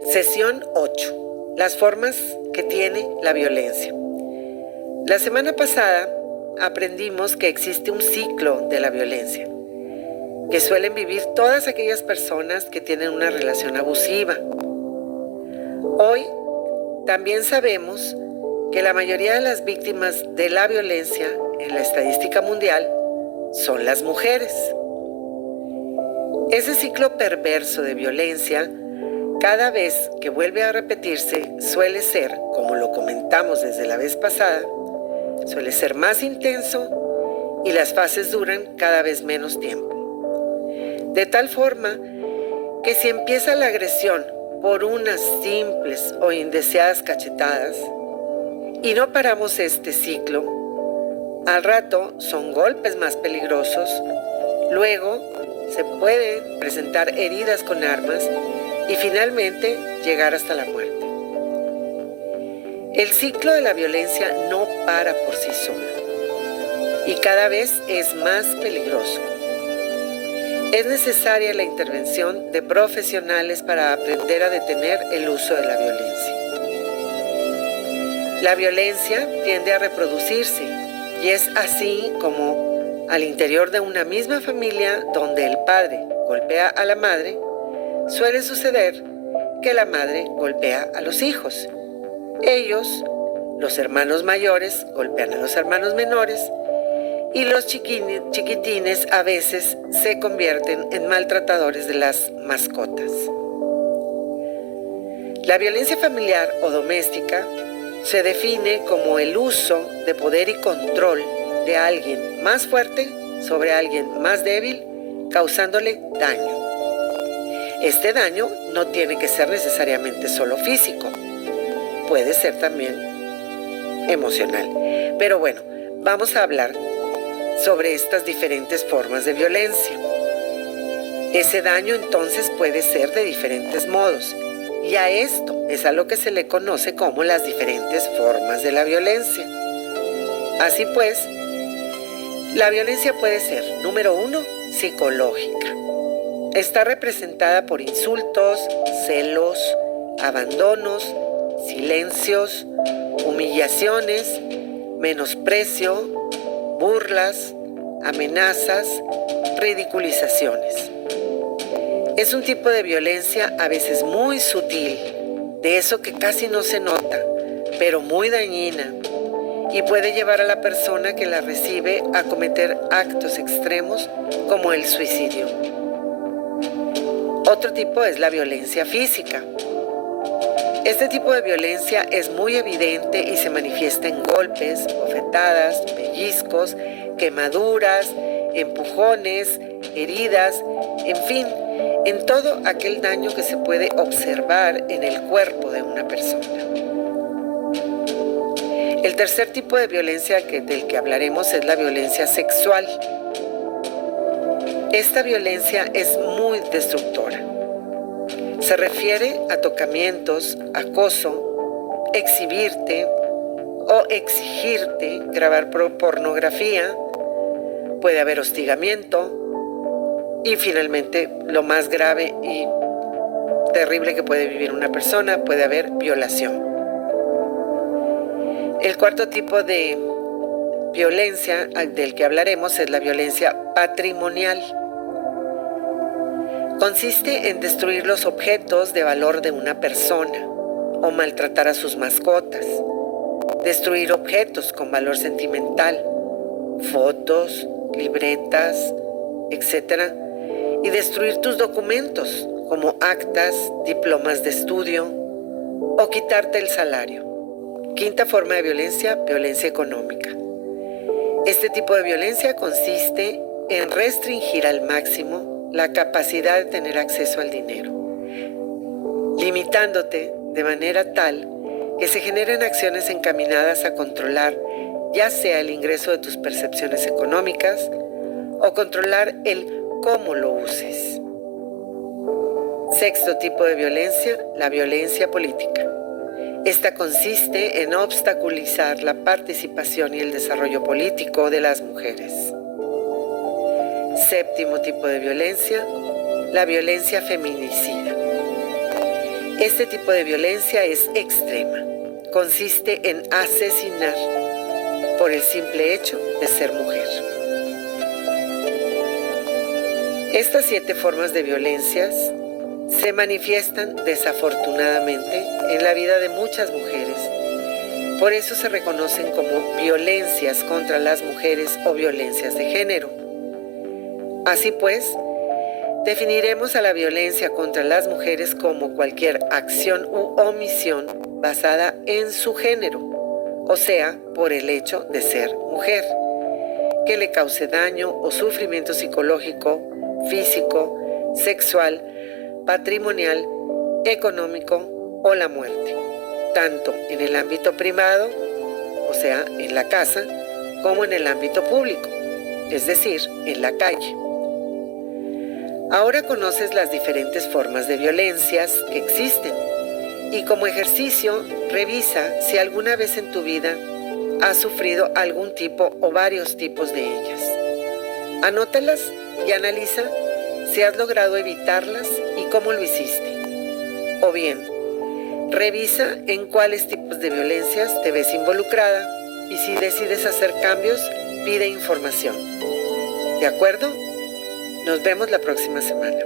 Sesión 8. Las formas que tiene la violencia. La semana pasada aprendimos que existe un ciclo de la violencia, que suelen vivir todas aquellas personas que tienen una relación abusiva. Hoy también sabemos que la mayoría de las víctimas de la violencia en la estadística mundial son las mujeres. Ese ciclo perverso de violencia, cada vez que vuelve a repetirse, suele ser, como lo comentamos desde la vez pasada, suele ser más intenso y las fases duran cada vez menos tiempo. De tal forma que si empieza la agresión por unas simples o indeseadas cachetadas y no paramos este ciclo, al rato son golpes más peligrosos, luego se pueden presentar heridas con armas y finalmente llegar hasta la muerte. El ciclo de la violencia no para por sí solo y cada vez es más peligroso. Es necesaria la intervención de profesionales para aprender a detener el uso de la violencia. La violencia tiende a reproducirse y es así como al interior de una misma familia donde el padre golpea a la madre, suele suceder que la madre golpea a los hijos. Ellos, los hermanos mayores, golpean a los hermanos menores y los chiquitines a veces se convierten en maltratadores de las mascotas. La violencia familiar o doméstica se define como el uso de poder y control de alguien más fuerte sobre alguien más débil, causándole daño. Este daño no tiene que ser necesariamente solo físico, puede ser también emocional. Pero bueno, vamos a hablar sobre estas diferentes formas de violencia. Ese daño entonces puede ser de diferentes modos, y a esto es a lo que se le conoce como las diferentes formas de la violencia. Así pues, la violencia puede ser, número 1, psicológica. Está representada por insultos, celos, abandonos, silencios, humillaciones, menosprecio, burlas, amenazas, ridiculizaciones. Es un tipo de violencia a veces muy sutil, de eso que casi no se nota, pero muy dañina, y puede llevar a la persona que la recibe a cometer actos extremos como el suicidio. Otro tipo es la violencia física. Este tipo de violencia es muy evidente y se manifiesta en golpes, bofetadas, pellizcos, quemaduras, empujones, heridas, en fin, en todo aquel daño que se puede observar en el cuerpo de una persona. El tercer tipo de violencia del que hablaremos es la violencia sexual. Esta violencia es muy destructora. Se refiere a tocamientos, acoso, exhibirte o exigirte grabar pornografía, puede haber hostigamiento y finalmente lo más grave y terrible que puede vivir una persona, puede haber violación. El cuarto tipo de violencia del que hablaremos es la violencia patrimonial. Consiste en destruir los objetos de valor de una persona o maltratar a sus mascotas, destruir objetos con valor sentimental, fotos, libretas, etc. Y destruir tus documentos como actas, diplomas de estudio o quitarte el salario. Quinta forma de violencia, violencia económica. Este tipo de violencia consiste en restringir al máximo la capacidad de tener acceso al dinero, limitándote de manera tal que se generen acciones encaminadas a controlar ya sea el ingreso de tus percepciones económicas o controlar el cómo lo uses. Sexto tipo de violencia, la violencia política. Esta consiste en obstaculizar la participación y el desarrollo político de las mujeres. Séptimo tipo de violencia, la violencia feminicida. Este tipo de violencia es extrema. Consiste en asesinar por el simple hecho de ser mujer. Estas 7 formas de violencias se manifiestan desafortunadamente en la vida de muchas mujeres. Por eso se reconocen como violencias contra las mujeres o violencias de género. Así pues, definiremos a la violencia contra las mujeres como cualquier acción u omisión basada en su género, o sea, por el hecho de ser mujer, que le cause daño o sufrimiento psicológico, físico, sexual, patrimonial, económico o la muerte, tanto en el ámbito privado, o sea, en la casa, como en el ámbito público, es decir, en la calle. Ahora conoces las diferentes formas de violencias que existen y como ejercicio revisa si alguna vez en tu vida has sufrido algún tipo o varios tipos de ellas. Anótalas y analiza si has logrado evitarlas y cómo lo hiciste. O bien, revisa en cuáles tipos de violencias te ves involucrada y si decides hacer cambios, pide información. ¿De acuerdo? Nos vemos la próxima semana.